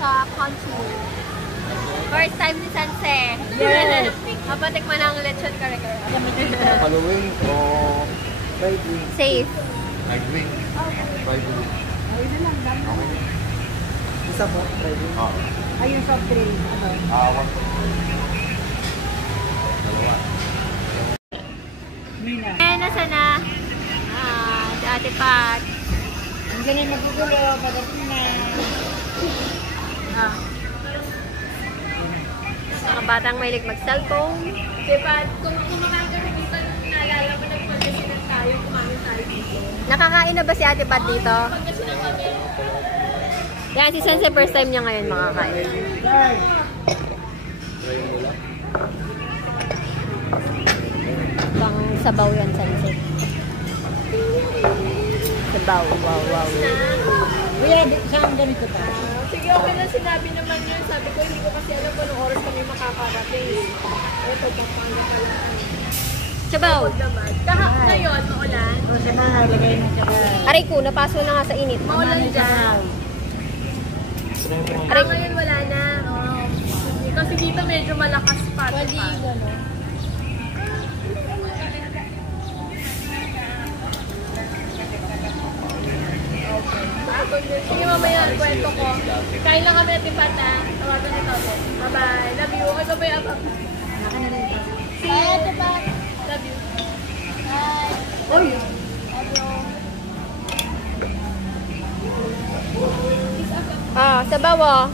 sa country. First time ni Sanse. Yes. Mapatik man ang lechon kare-kare. Paluwing o fried wing? Safe. Fried wing. Fried wing. Ayun na lang, dami. Okay. Isa po, fried wing. Oo. Ayun, soft drink. Awan. Dalawa. Mina. Nasa na? Si Ate Pat. Ang ganun magugulo, pagdating na. Mga batang mahilig mag-cellphone. Diba, kung kumakain ka na dito, naalala mo, nagpagkasinan tayo, kumain tayo dito. Nakakain na ba si Ate Pat dito? Pagkasinan kami, Yan, si Sanse first time niya ngayon makakain. Guys. Try mo lang. Pang sabaw yan, Sanse. Sabaw, wow. Kuya, saan ganito pa? sige, okay lang, sinabi naman yun. Sabi ko, hindi ko kasi alam kung anong oras kami makakarating. Ito, pangpangin ka lang. Sabaw. Naman. Ngayon, maulan. O, siya lagay na siya. Aray ko, napaso na nga sa init. Maulan dyan. Ngayon wala na. Kasi dito medyo malakas pa. Sige, mamaya ang kwento ko. Kain lang kami at ipata. Tawagan ni Toto. Bye-bye. Love you. Okay, bye-bye, Abang. See you. Love you. Bye. Oy! Sabaw oh.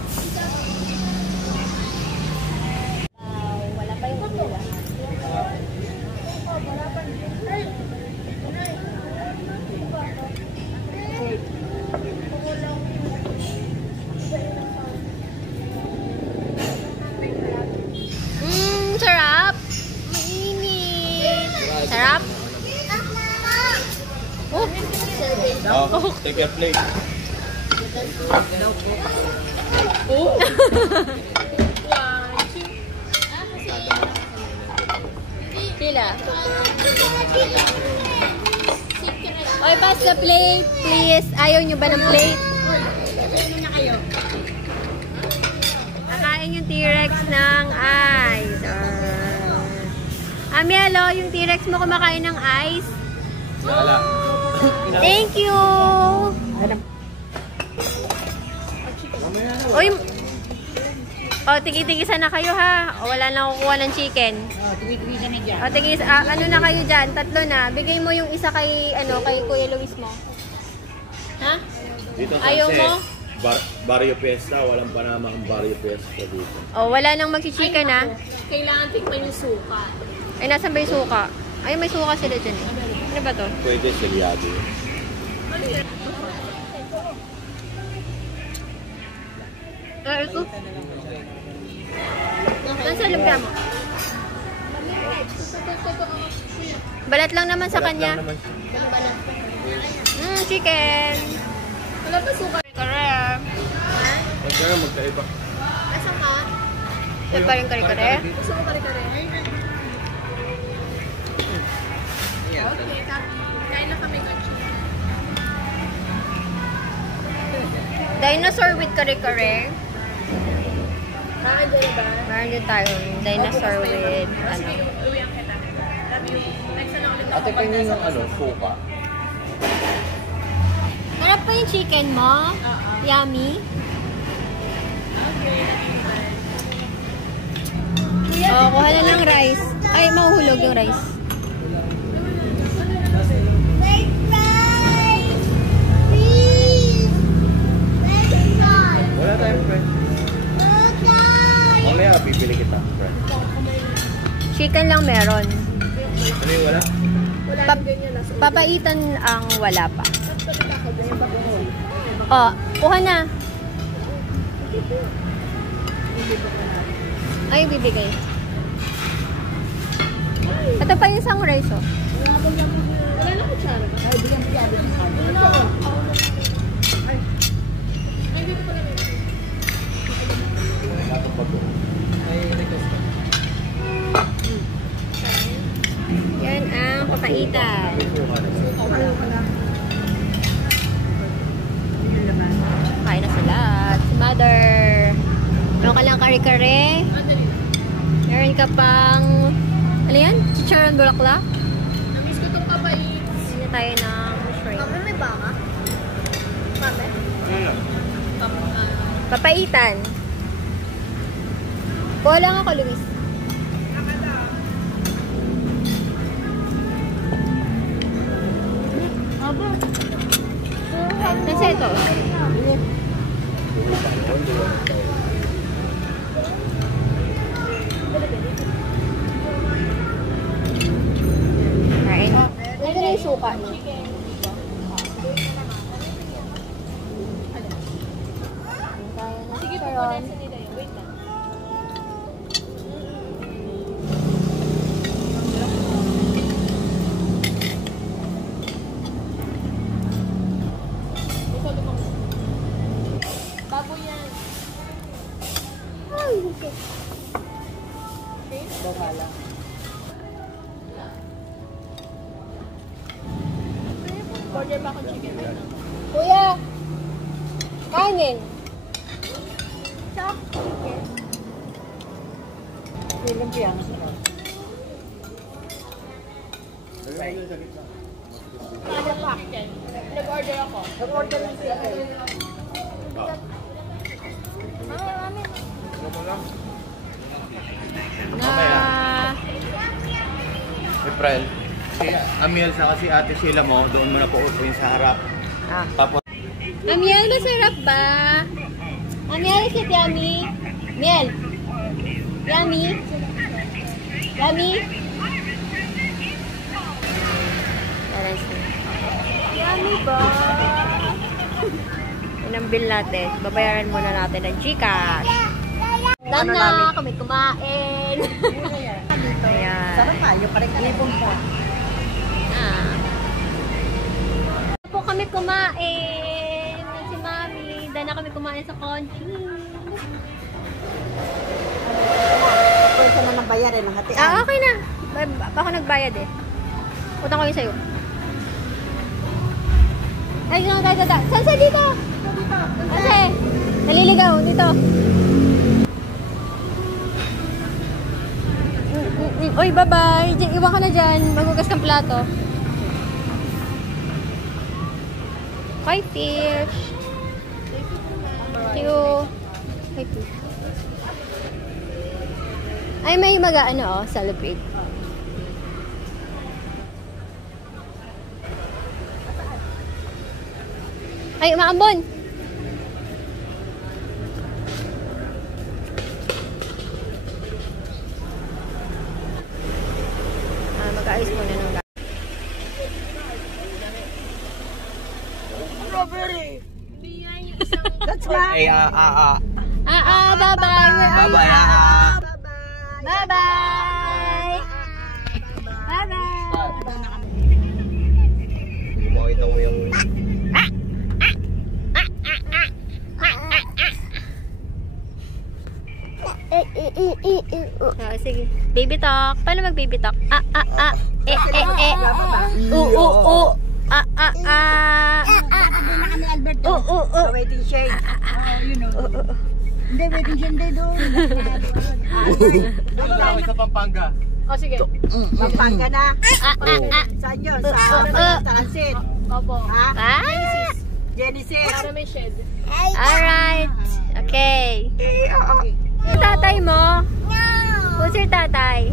Wala pa yung ulam. Sarap. Mainit. Sarap. Oh. Oh, take a plate. Oh! Pila. Oy, pass the plate, please. Ayaw nyo ba ng plate? Nakain yung T-Rex ng ice. Amielo, yung T-Rex mo kumakain ng ice? Wala. Thank you! Uy! O, tigi-tigisa na kayo ha. O, wala na kukuha ng chicken. O, tuwi-tuwi na dyan. O, tigis, ano na kayo dyan? Tatlo na. Bigay mo yung isa kay, kay Kuya Luis mo. Ha? Dito Ayaw mo? Barrio Fiesta, walang panamang Barrio Fiesta dito. O, wala nang magchichicken ha. Kailangan tikman yung suka. Ay, nasan ba yung suka? Ay, may suka sila dyan eh. Ano ba to? Pwede selyado yun. Ito. Nasa lumpia mo? Balat lang naman sa kanya. Chicken. Wala pa suka. Kare. Magkano magkaiba? Nasaan ka? Ito pa rin kare-kare? Gusto mo kare-kare? Okay, kain na kami ng chicken. Dinosaur with kare-kare. Kain dyan ba? Meron din tayo. Dinosaur with Mas may uwi ang kita. Love you. Next na ulit. Ate, kayo ng suka. Harap pa yung chicken mo? Yummy. Okay, Oh, kuha na ng rice. Ay, mahuhulog yung rice. Wala tayong friend. Mamaya, bibili kita, friend. Chicken lang meron. Ano yung wala? wala Pap- yung ganyan. Nasa Papaitan ang wala pa. Oh, kuha na. Ay, bibigay. Ito pa yung isang rice, oh. wala na kutsara ba? Ay, bigyan mo yan. Ay, dito pala may Lato pa to. Yan ang papaitan. Kain na sila. Si Mother. kare-kare. Meron ka pang, ano yan? Chicharon bulaklak. Namiss ko itong kapait. Hindi tayo ng shrimp. Mami, may baka? Mami? Papaitan. Kuha lang ako, Luis. Nasa ito. Kain. Ito na yung suka niya. Sige, pupunan sa nila yun. Wait lang. Ito, lumang. Baboy yan. Bahala. Order pa akong chicken. Wait lang. Kuya! Kainin! Ilang piano sila. Ano pa? Chicken. Nag-order ako. Nag-order lang siya. Na... April, si Amiel sa kasi ate Sheila mo, doon mo na po upuin sa harap. Ah. Tapos, Amiel, masarap ba? Amiel, is it yummy? Miel? Yummy? Yummy? Yummy ba? Yun ang bill natin. Babayaran muna natin ng Gcash. Done na kami kumain. Ayan. Sarap pa, yung parang ibong po. Ah. Po kami kumain. Si Mami. Dahil na kami kumain sa Conchi. Pwede na ng bayarin ng hatian. Ah, okay na. Ako nagbayad eh. Utang ko yun sa'yo. Ay, no, da. Sansa dito? Kasi, naliligaw. Dito. Uy, bye-bye. Iwan ka na dyan. Magugas kang plato. Bye, fish. Thank you. Bye, fish. Ay, may mag-ano, celebrate. Ay, umaambon! Mag-ayos muna ng Strawberry! That's why. ay, bye-bye! Where are bye-bye, you? Bye-bye. Bye-bye! Bye-bye! Hindi mo makita mo yung... Sige. Baby talk. Paano mag-baby talk? Waiting shade. You know. Hindi, waiting shade hindi doon. Doon na ako sa Pampanga. O, sige. Pampanga na. Saan yun? Sa Transit. Opo. Ha? Genesis. Para may shed. Alright. Okay. Yung tatay mo? Who's your tatay?